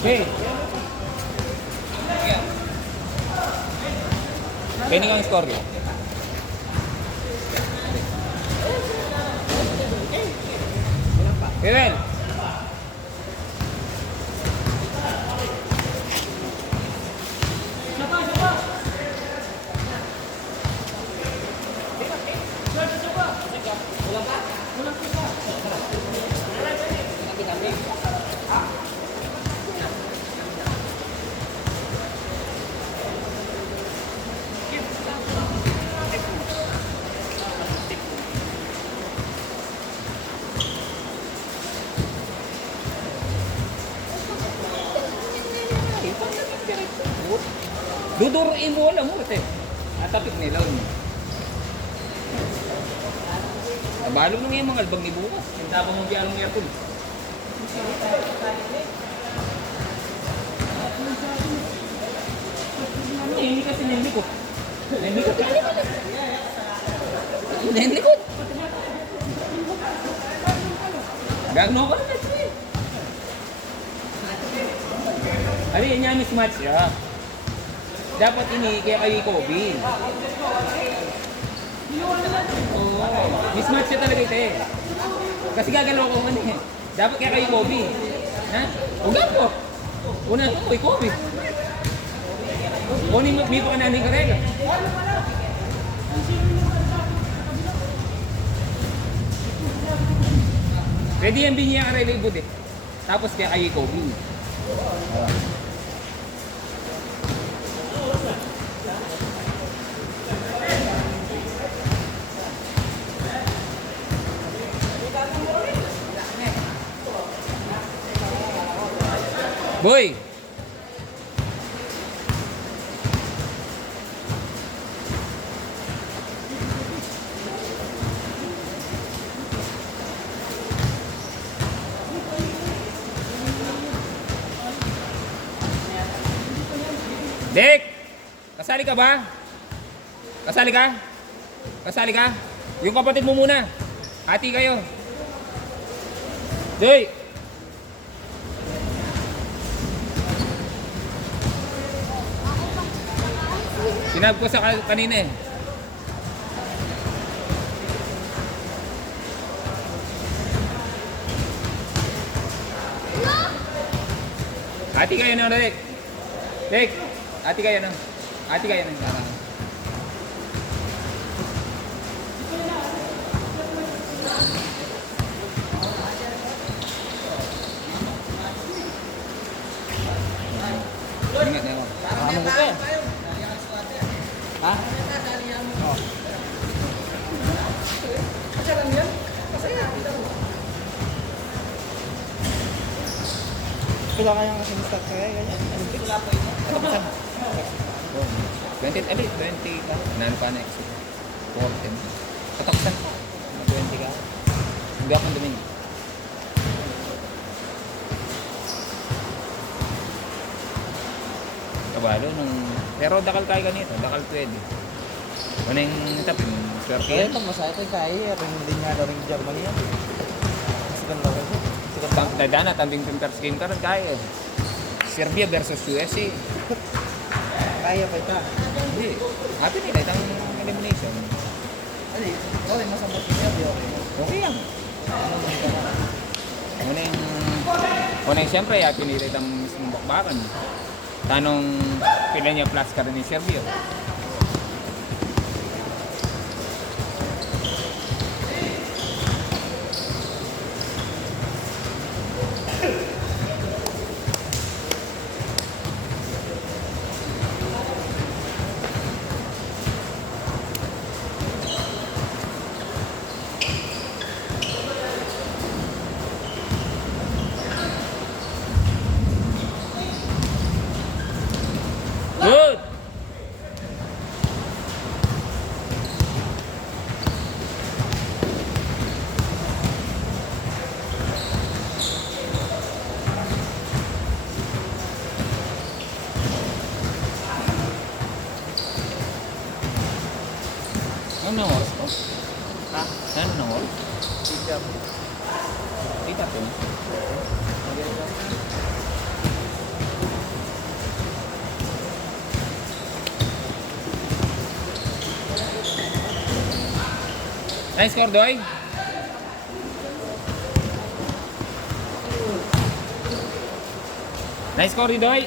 Okay. Penny kang score ko. Kevin. Duduruin mo wala mo ito. Atapik nila yun. Nabalo nung yung mga albag ni bukas. Hinta pa mong biyalong aircon. Hindi kasi nilikot. Nilikot. Nilikot. Gagno ko na kasi. Abi, yan yung mismatch ya. Dapat ini kaya kay Kobe. Oo. Mismatch siya talaga ito eh. Kasi gagalaw ko man eh. Dapat kaya kay Kobe. Ha? Huwag po. Una ito kay Kobe. Kunin mo, may pa ka nanin karega. Pwede yan binya karega ibod eh. Tapos kaya kay Kobe. Boy! Dek! Kasali ka ba? Kasali ka? Kasali ka? Yung kapatid mo muna. Hati kayo. Doy! Sinabi ko sa kanina eh. Hati kayo na, Dek. Dek, hati kayo na. Hati kayo na. Ingat na ako. Ano mo ka? Ha? Oh. Kasi lang yan? Masaya. Wala kayang sinistart kaya ganyan? Wala po ito. 20 ka. Nan pa next. 14. Kataksan. 20 ka. Hindi akong duming. Kabalo nung... Pero dakal kaya ganito. Dakal pwede. Ano yung tapin? Swerte yan? Ito masaya ito kaya. Hindi nga daw rin Germany yan. Sikan daw ito. Dadana, tambing first game ka rin kaya. Serbia versus USA. Kaya pa ito. Hindi. Happy nila itang elimination. Ano eh? Okay, masambot niya. Okay yan. Una yung siyempre, happy nila itang mismong bakbakan. Tanong pila niya plus ka rin ni Serbia. Good! Ano na oras po? Ha? Ano na oras? Tita po. Nice score, Doy. Nice score, Doy.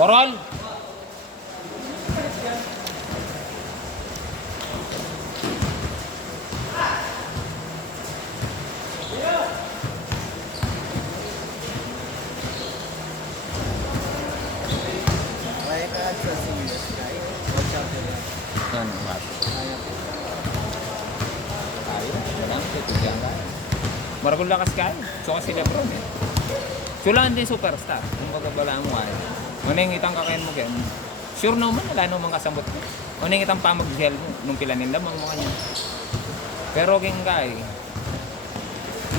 Korol. Kaya ka sa seniors tayo. Watch out yun. Ano, what? Kaya po. Tayo, wala nang tutugyan ka. Maragol lakas kayo. So kasi Lebron eh. Sulaan din superstar. Kung magabala mo ay. Unang itang kakain mo gan. Sure naman, wala naman kasambot mo. Unang itang pamag-gel mo. Nung pila nila, mga kanya. Pero king guy,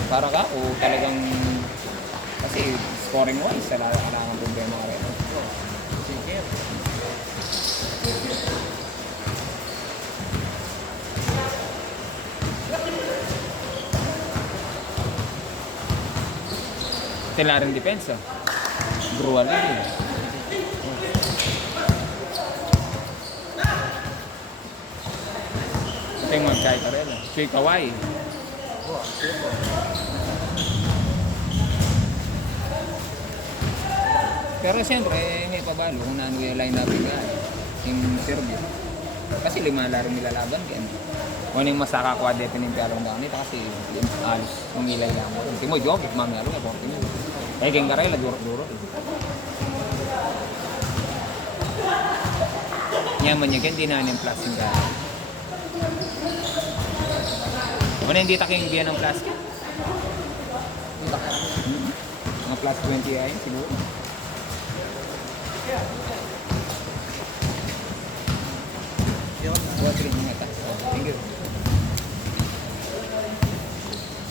para ka o talagang kasi scoring wise, wala kang problema ka rin. Sige. Tila rin depensa. Gruwal din. Ito yung mag-kaya ka rin. Chuy Kawai. Oh, sige po. Pero siyempre, may pabalo kung naano yung line-up ka. Yung Serbia. Kasi lima laro nilalaban yan. Kung yung masaka ko dito ng pialong daw nito kasi yung alos ng ilay lang mo. Timo job, mami alo, 40 mo. Kaya keng karela, duro-duro. Yaman niya, hindi na yung plastic ka. Ano hindi taking biyan ng plastic? Mga plus 20 ay siguro. Yun. Buat rin mga ita. Thank you.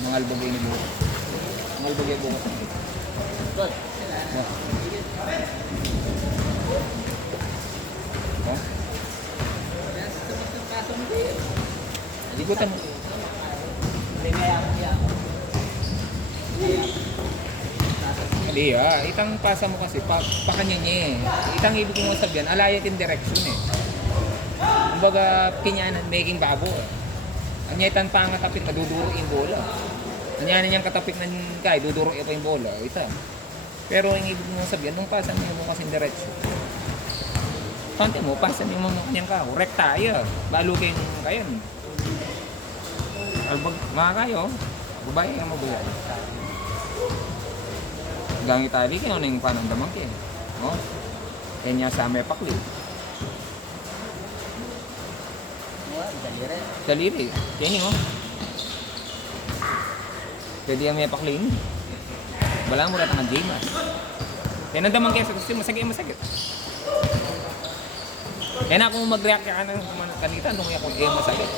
Mga albagay ni bukas. Mga albagay bukas. Good. Yeah. Ha? Ikutan mo. Hindi itang pasa mo kasi, pakanya niya eh. Itang ibig kong sabihan, alayat in direction eh. Kumbaga, kinyanan, making babo eh. Anya itang pangatapit, naduduro yung bola. Anya niyang katapik ng kay, duduro pa yung bola. Ita. Pero ang ibig kong sabihan, nung pasan niyo mo kasi in direction. Konti mo, pasan niyo mo kanyang kao. Rekta tayo. Balukin kayo. Albag, mga kayo, babae ang mabulay. Gang Itali kayo na yung panandamang kayo. No? Kanya sa may pakli. Daliri. Daliri. Kaya nyo. Pwede yung may pakli nyo. Wala mo ratang ang Jamas. Kaya nandamang kayo sa gusto masagit. Kaya na kung mag-react ka ng kanita, nung ako masagit.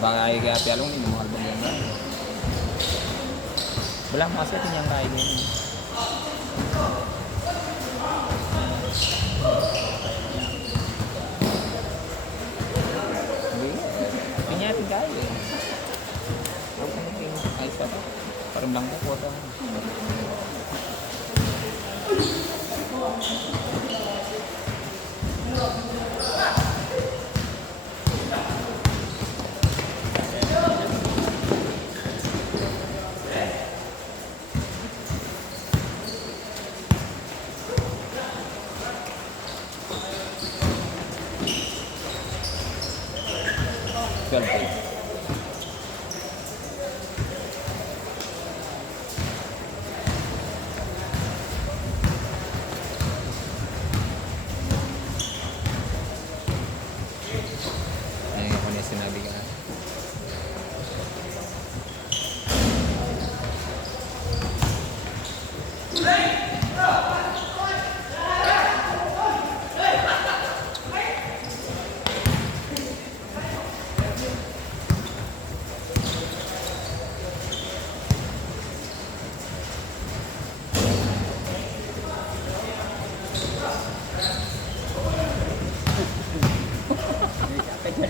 Baka ay kaya pialong ni mga albang yan na. Wala masya pinyang kaya din. Hindi. Pinyatin kaya eh. Huwag ka naging ayos ka pa. Parang lang ka po ito. Ay, ako na sinabi ka.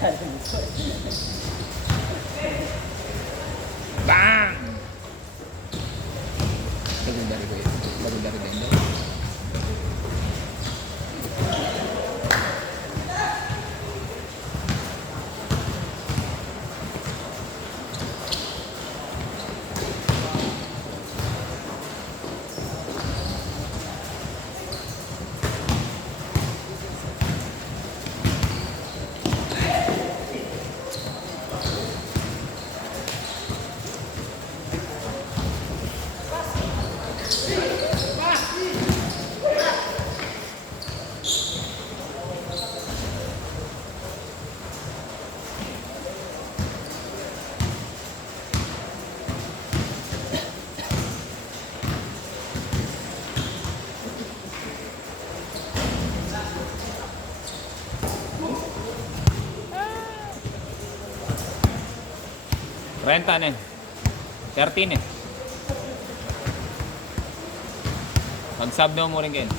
Bang! Secondary ko yun. Secondary din daw. Renta na eh. 13 eh. Pag-sub daw mo rin kayo.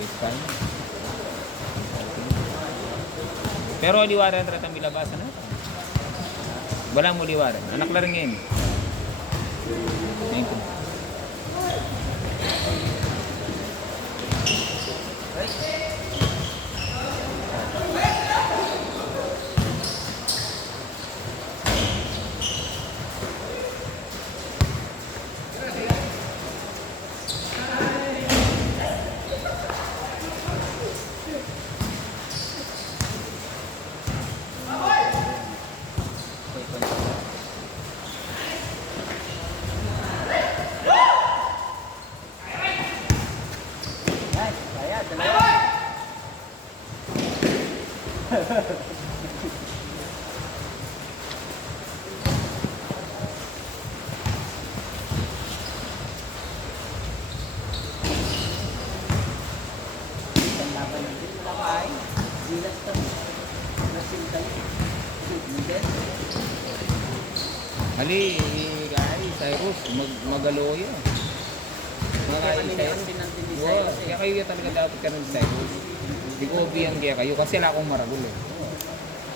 Wait pa na. Pero liwaran rin ang bilabasan na. Walang mo liwaran. Anak na rin ngayon. Thank you. Hali, guys, Cyrus, magalo yun. Mga Cyrus. Wow, kaya kayo talaga dapat ka ng Cyrus. Hindi ko obviyan kaya kayo kasi wala akong maragol eh.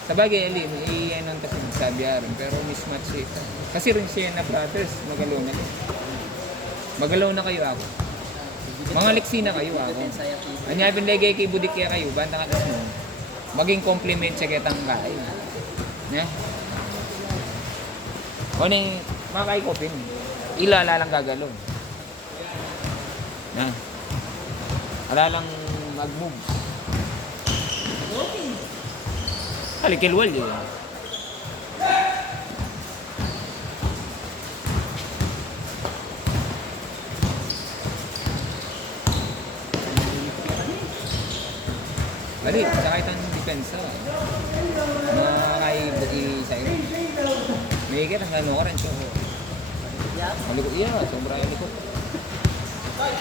Sabagay, Ali, iyan ang kasi sabi rin, pero mismatch eh. Kasi rin siya na brothers, magalo na. Magalaw na kayo ako. Mga liksi na kayo ako. Anya binlegay kay budik kaya kayo, banta ka mo. Maging compliment siya kitang kain. Yeah? O na yung mga kaikopin, ilala lang gagalaw. Na. Ala lang mag-move. Kalikilwal yun. Bali, saka itong depensa. Mga kaibuti sa'yo. May higit ang ano ka rin siya. Malikot iya, sobra yung likot.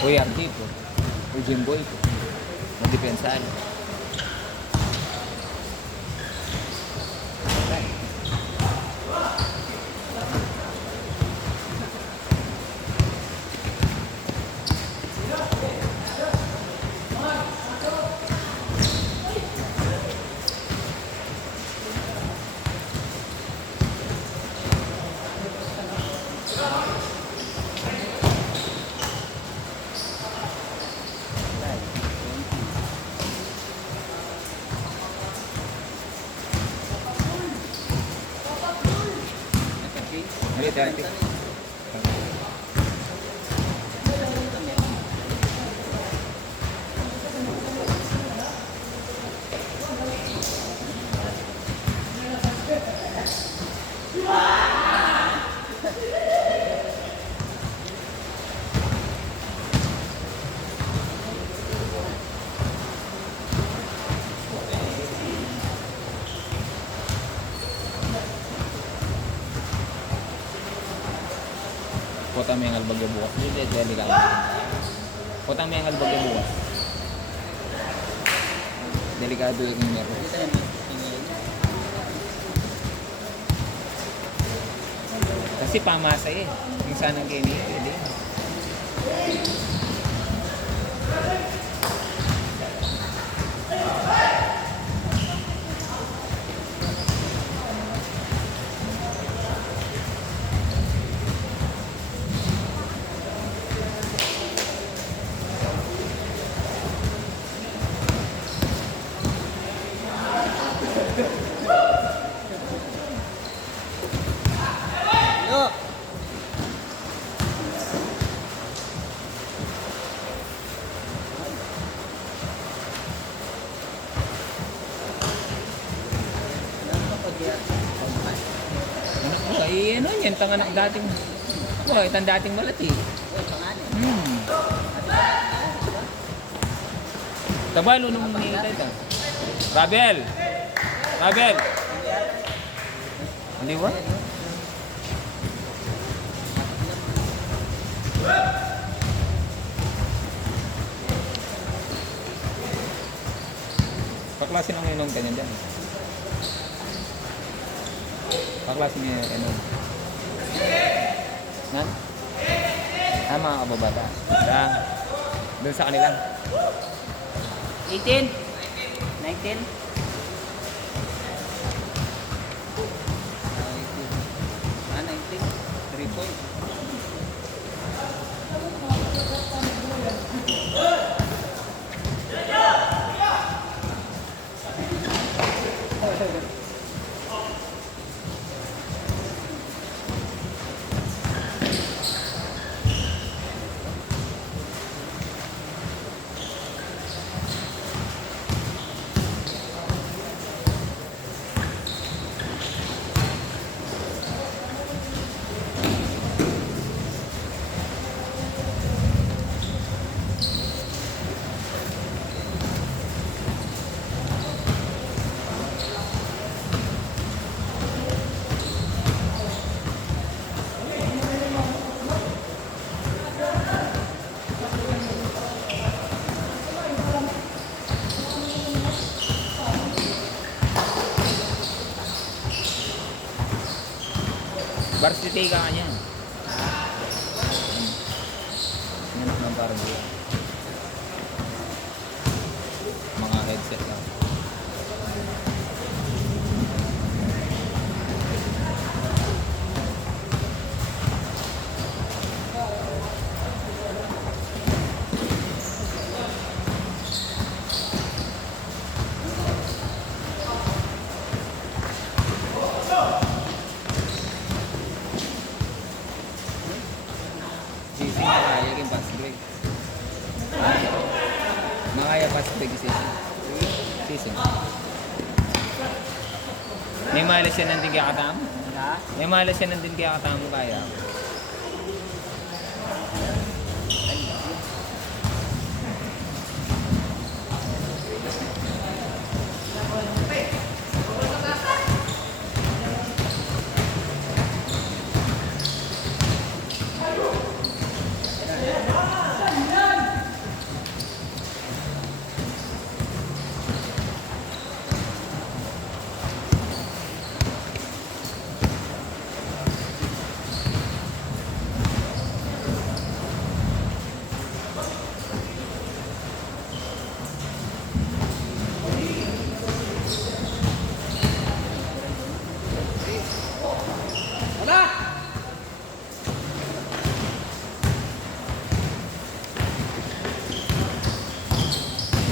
O RD po. O Jimboy po. Magdipensaan. Hati-hati. Kota may albagyo bukas. Hindi, delikado. Kota may albagyo bukas. Delikado yung nervous. Kasi pamasa eh. Yung sanang kini. Pwede. yan, tanga na dating. Oh, itang dating malati. Tabalo nung nangihintay ito. Rabel! Rabel! Hindi ba? Paklase ng inom ka niyan dyan. Paklase niya yung inom. Nan? Mga kababata. Doon sa kanila. 18, 19. Ah, 19. 3 points. Varsity ka kanya. Yan naman parang yun. Mga headset lang. Sisi makaya yung pass break. Makaya pass break sisi. Sisi. May malas yan nandun kaya katamo. Ha? May malas yan nandun kaya katamo kaya.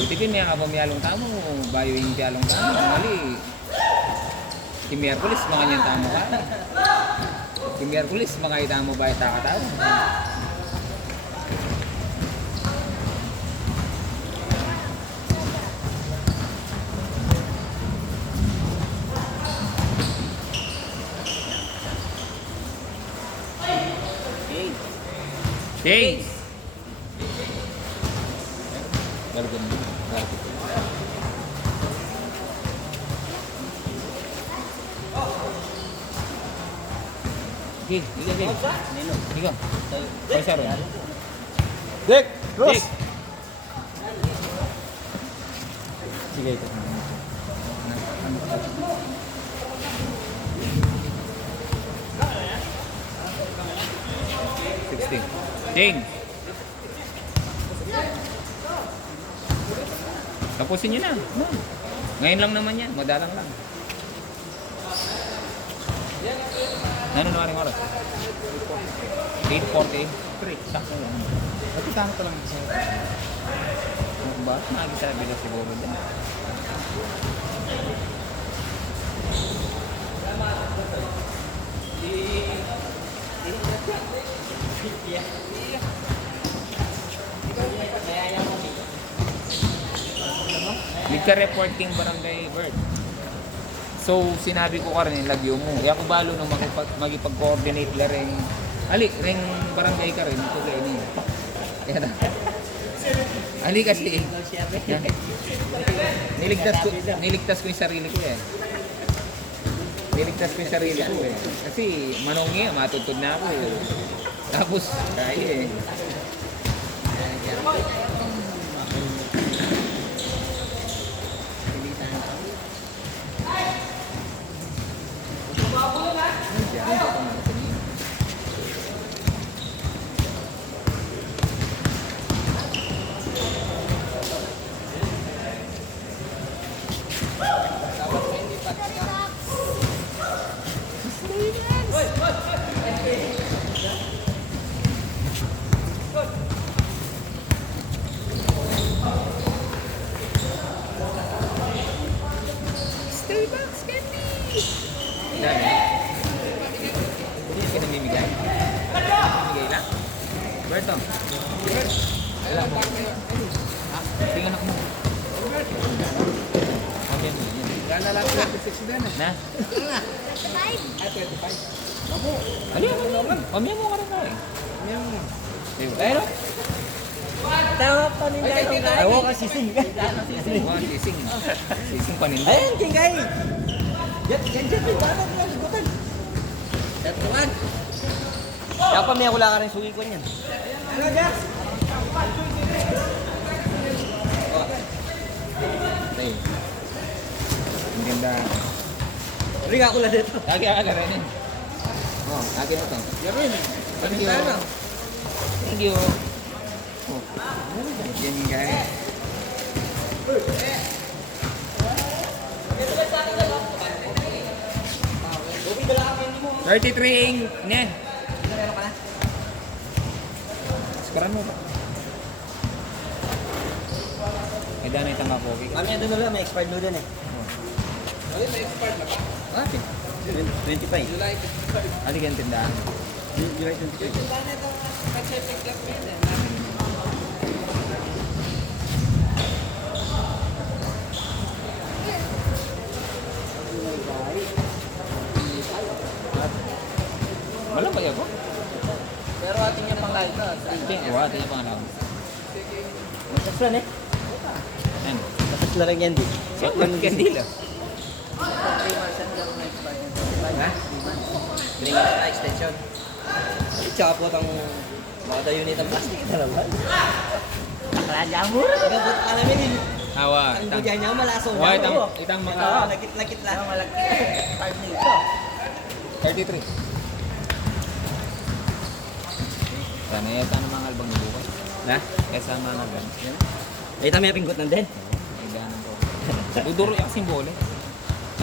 Buti din may kapamiyalong tamo, bayo yung tiyalong tamo. Mali. Kimiyerkulis, mga niyang tamo ka. Kimiyerkulis, mga itamo ba yung takataw. Okay. James! Galgan mo. Okay, sige. Nino. Ikaw. Kaya siya ron. Dick! Cross! Dick! Sige, ito. Ding! Tapusin nyo na. No. Ngayon lang naman yan. Madalang lang. Ano na rin oras? 8:40. Sakto lang. Napitahan ko lang isa. Ano ba? Nakagisabi na siguro dyan. Nagka-report king barangay Bird. So, sinabi ko ka rin, lagyo mo. Kaya kung balo nung magipag-coordinate la rin. Ali, ring barangay ka rin. Ito ka ini. Kaya na. Ali kasi. Yan. Niligtas ko yung sarili ko eh. Niligtas ko yung sarili ko eh. Kasi manong nga, matutod na ako eh. Tapos, kaya eh. Starbucks candy! Dami. Hindi ka namimigay. Namimigay lang? Berto. Wala mo. Tingnan ako mo. Mamaya mo yun. Gana lang 26 din eh. Na? Ay, 25. Mamo. Mamaya mo naman. Mamaya mo ka rin tayo. Yan. Pero? Tama pa nila yung guys. Ayaw ka sising. Mga sising. Sising paninda. Ayan, kingay. Yan, paano mo yung gutan? Tatuan. Kaya pa may wala ka rin suwi ko niyan. Ano, Jax? Tayo. Ang ganda. Ring ako lang dito. Lagi ka rin eh. Oh, lagi na to. Yarin. Thank you. Thank you. Oh. Yan yung guys. Bobby, dala ka hindi mo. 33 ing. Yan. Meron ka na? Skaran mo ba? May dana itang kapogi. Mamaya doon ulit, may expired doon eh. Ah, 25. ali ka tindahan. July 25. Malam ba ako? Pero ating yung pang-live na. Ting, atin yung pangalan. Masas lang eh. Yan. Masas lang rin yan di. Siyempre, kandila. 3 months and gano'n na expired. Ha? 3 months na extension. Tsaka po itang mga unit ang plastic na naman. Nakalaja mo. Gabot ka namin eh. Hawa. Ang budya niya malaso Wah, niya. itang mga Oo, lakit-lakit lang. Ang malaki. Card nito. 33. Sana yata ng mga albang bukas. Na? Kesa mga albang. Yan. Ay, may pinggot ng din. May danan ko. Duduro yung simbolo.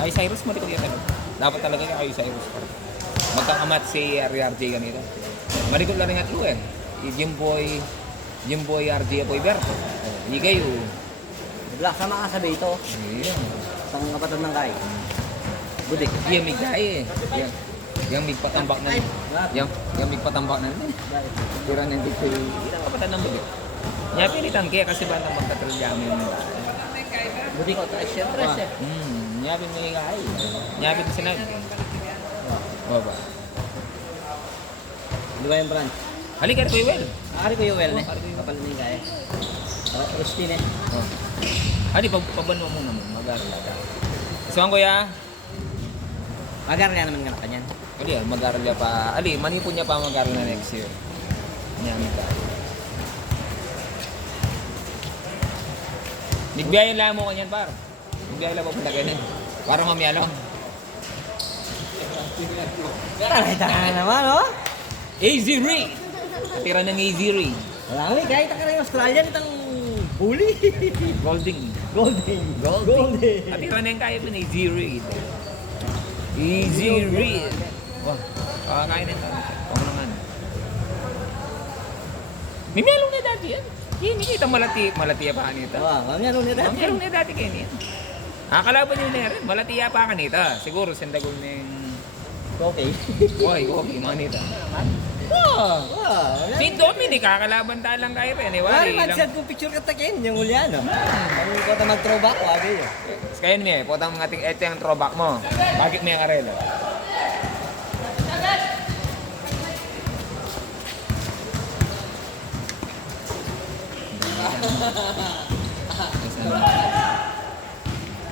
Kay Cyrus mo likod yata. Dapat talaga kay Cyrus pa. Magkakamat si RRJ ganito. Malikod lang rin at eh. Yung boy RJ Boy Berto. Hindi kayo. Bla, sama ka sa ito. Ayun. Pang kapatid ng kay. Budik. Iya mig dai eh. Yang mig patambak na. Yang mig patambak na. Tira nang dito. Ira ka patan ng bugit. Nya pilitan kaya kasi bantang magkatralyamin. Budik ko tayo siyempre. Nya pin mo ay. Nya pin sinag. Baba. Di ba yung brand? Halika ko well. Ari ko yung well ne. Oh, ari ko yung- Kapalit ng kaya. Rustin eh. Oh. Adi pabanwa mo naman mag-aral ka. Isang kuya. Agar niya naman nga na kanyan. Ali, mag-aral niya pa. Ali, manipon niya pa mag-aral na next year. Nyami ka. Nagbiyahe lang mo kanyan, par. Nagbiyahe lang po punta ganyan. Para mamiyalo. Taray naman, oh. Easy Ray! Tira ng Easy Ray. Wala nga, kahit ka rin Australian, itang huli. Golding. Golden. At tira na yung kaya po na Easy Ray. Easy Ray. Wah, kakain na tayo. Huwag naman. May melong na dati yan. Hindi kita malatiya pa kanita. Wah, mamaya rin nila. Meron na dati kayo niyan. Akalaban nyo na rin, malatiya pa kanita. Siguro, sendagol na yung Okay. Okay, manita. Wow! Si Dominic, kakalaban talang kayo rin. Eh, Wala wari naman lang. siya kung picture ka takin, yung Juliano. Ang ko na mag-throwback, wagi yun. Kaya niya, potang mga ting ito yung throwback mo. Bakit may karela?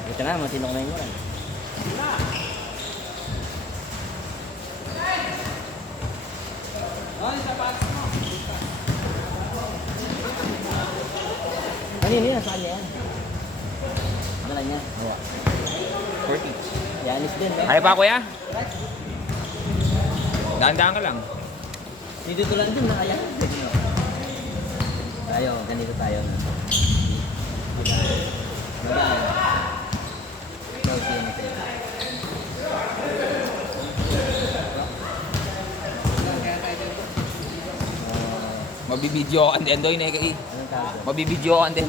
Ito na, matinok na yun. Ano yun? Saan niya yan? Dala niya? Oo. 40. Yanis din, eh. Kaya pa kuya? Dahan-dahan ka lang. Dito to lang din, nakaya. Tayo, ganito tayo na. Magaan. Ikaw, siya na tayo. Mabibidyo ka din doy, Neka. Anong tawag doon? Mabibidyo ka din.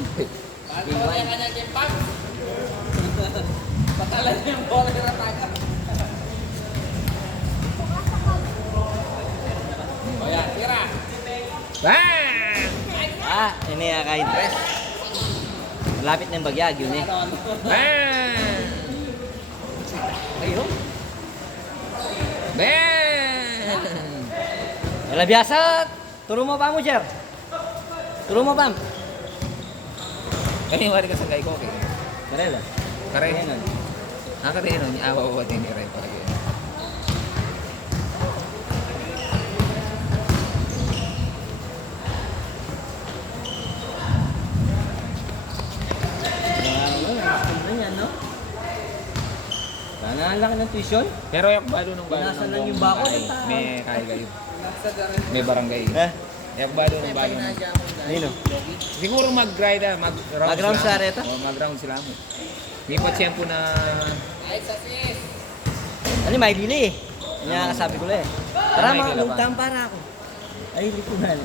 Patalan niya yung bola ng rataga. O yan, tira. Bang! Ini ya ka-interest. Malapit na yung bagyag, yun eh. Bang! Ayun. Bang! Wala biasa. Turo mo pa mo, Jer. Turo mo pa. Kaya yung wari ka sa guy ko, okay? Marela. Karay. Ayun. Nakatay nun, yung awa-awa din ni Ray pala. Sana ang laki ng tuition. Pero yung balo ng balo Pinasan ng lang yung buong bako. bahay, may kaya kayo. May barangay. Eh? Yung balo ng balo ng... Nino? Siguro mag-ride mag-round Mag-round sila. sa areta? Oo, mag-round sila mo. May patsyempo na... Ano, may dili eh. Kanya kasabi ko lang eh. Tara, May mga dila ba? lutang para ako. Ay, likunan.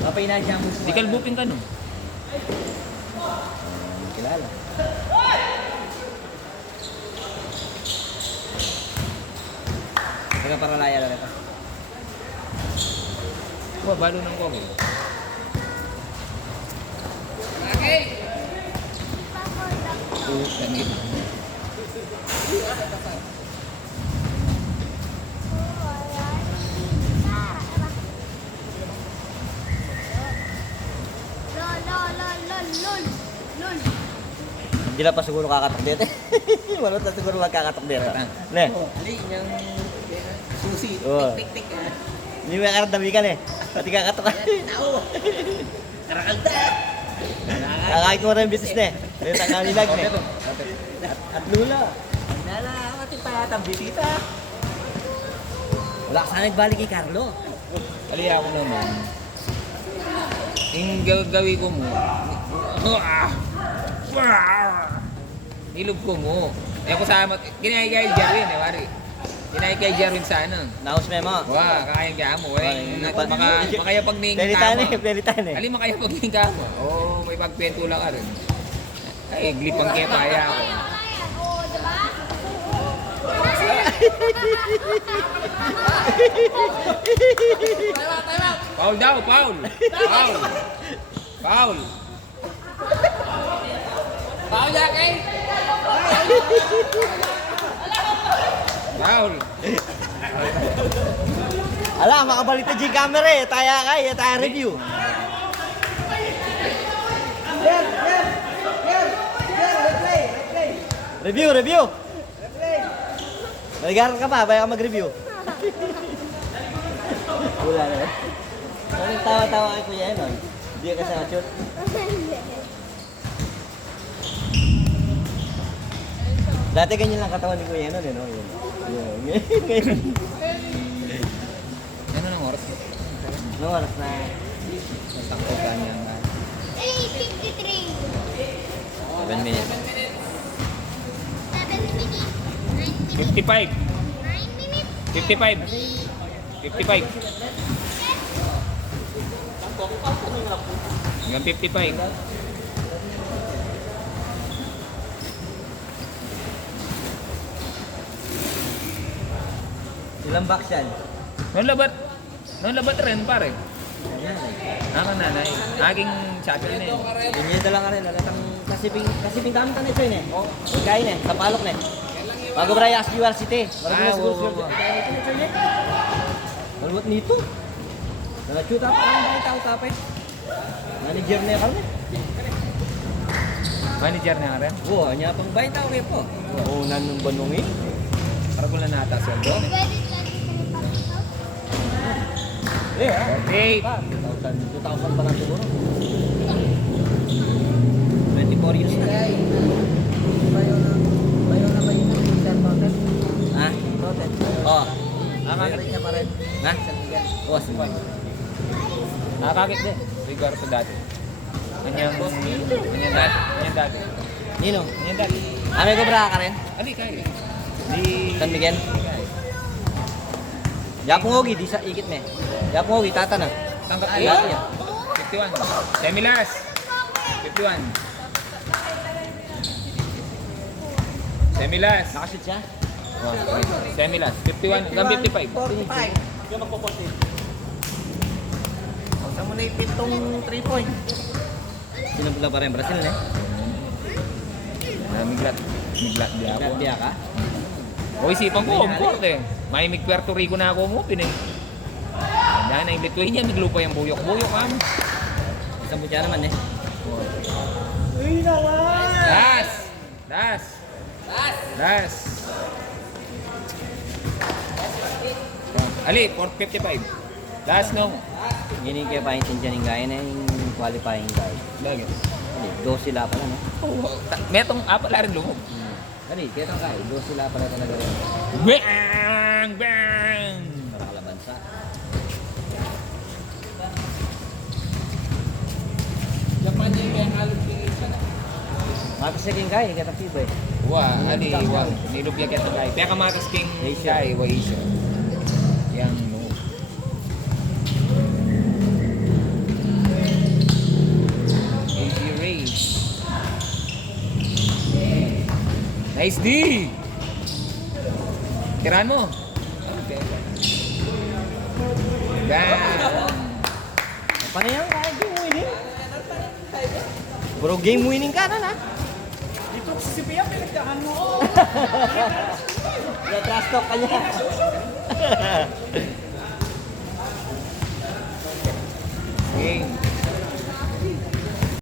Mapinadya mo sa Di kalbupin ka no? kilala. Kaya para laya lang ito. Wah, balo ng kobe. Ganit. Hindi lang pa siguro kakatok dito. Wala na siguro magkakatok dito. Ne? Ali, yung susi. Oo. Tik-tik-tik. Hindi mo karadami ka eh. Pati kakatok ka. Karakalda. Kakakit mo rin yung business na eh. Dito ang kanilag na eh. At lula. Nala, mati pa yata ang bisita. Wala ka sana nagbalik kay Carlo. Ali ako naman. Yung gagawin ko mo. Nilog ko mo. Eh ako sama, kinay kay Jarwin eh, wari. Kinay kay Jarwin sana. Naus memo. Wah, kakain ka mo. Makaya pag ning Pelitan eh, pelitan eh. Ali makaya pag ning ka mo. Oh, may pagpento lang ka rin. Ay, glipang kaya kaya ako. Paul daw, Paul. Paul. Paul. Paul Jackie. Paul. Ala, makabalik na G camera eh. Taya kay, taya review. Review, review. Nag-aaral ka pa, baya ka mag-review. Wala na. Anong tawa-tawa kay Kuya Enon? Hindi ka sa shoot. Dati ganyan lang katawan ni Kuya Enon eh, no? Yun. Ano nang oras? Anong oras na? Sakto ka niya. 3:53. 7 minutes. 7 minutes. 9 minutes. 55. 9 minutes. 55. 55. Hanggang 55. Ilang box yan? Noon labat rin pare. Ayan eh. Naka nanay. Aking champion na yun. Binyeda lang ka rin. Alatang kasiping dami ka nito yun eh. Kain eh. Sa palok na eh. Bago ba yung UR City? Bago na siguro wow. kain nito nito eh. Malwat nito. Nalachuta pa ang dahil tao tapay. Manager na yan Manager na nga rin. Oo, niya pang bayan tao eh po. Oo, nanong banong eh. Para ko lang nata sweldo. Pwede natin Eh, ah. Okay. 2,000 pa lang siguro. 24 years na. Bayo na ba yung Peter Bucket? Ha? Rotet. Oo. Nakakit niya pa rin. Ha? Oo, sige. Nakakakit din. Siguro sa dati. Kanyang dati. Kanyang dati. Nino? Kanyang dati. Ano yung kubra ka rin? Ali kaya. Di... San Miguel? Yapong Ogi, di sa ikit me. Yapong Ogi, tata na. Tangkap Ay, ko. yan. 51. Semilas. 51. Semilas. Nakashoot siya? Semilas. 51 hanggang 55. 45. Yung magpo-40. Sa mo na ipitong 3 point. Sino pula pa rin? Brazil eh? Miglat. Miglat di ako. Biya ka? O isipan ko, of course eh. May Puerto Rico na ako mo, pinay. Tandaan na yung Lithuania, naglupa yung buyok-buyok ha. Isang butya naman eh. Das! Das! Das! Ali, 455. Last no. Gini kaya pa yung sinjaning gaya na yung qualifying guy. Bagay. Hindi, 2 sila pala no? Metong apala rin lumog. Hindi, kaya itong guy, 2 sila pala talaga rin. Bang! Bang! Para kalabansa. Matas yung guy, kaya tapiba eh. Wah, ali, wah. Nilubya kita kay. Pia kamatas king kay, wa iso. Yang no. Easy race. Nice D! Tirahan mo. Okay. Bang! Paano yan? Kaya game winning? Bro, game winning ka na na. Dito si Pia, pinagdahan mo. Trash talk ka niya. Game.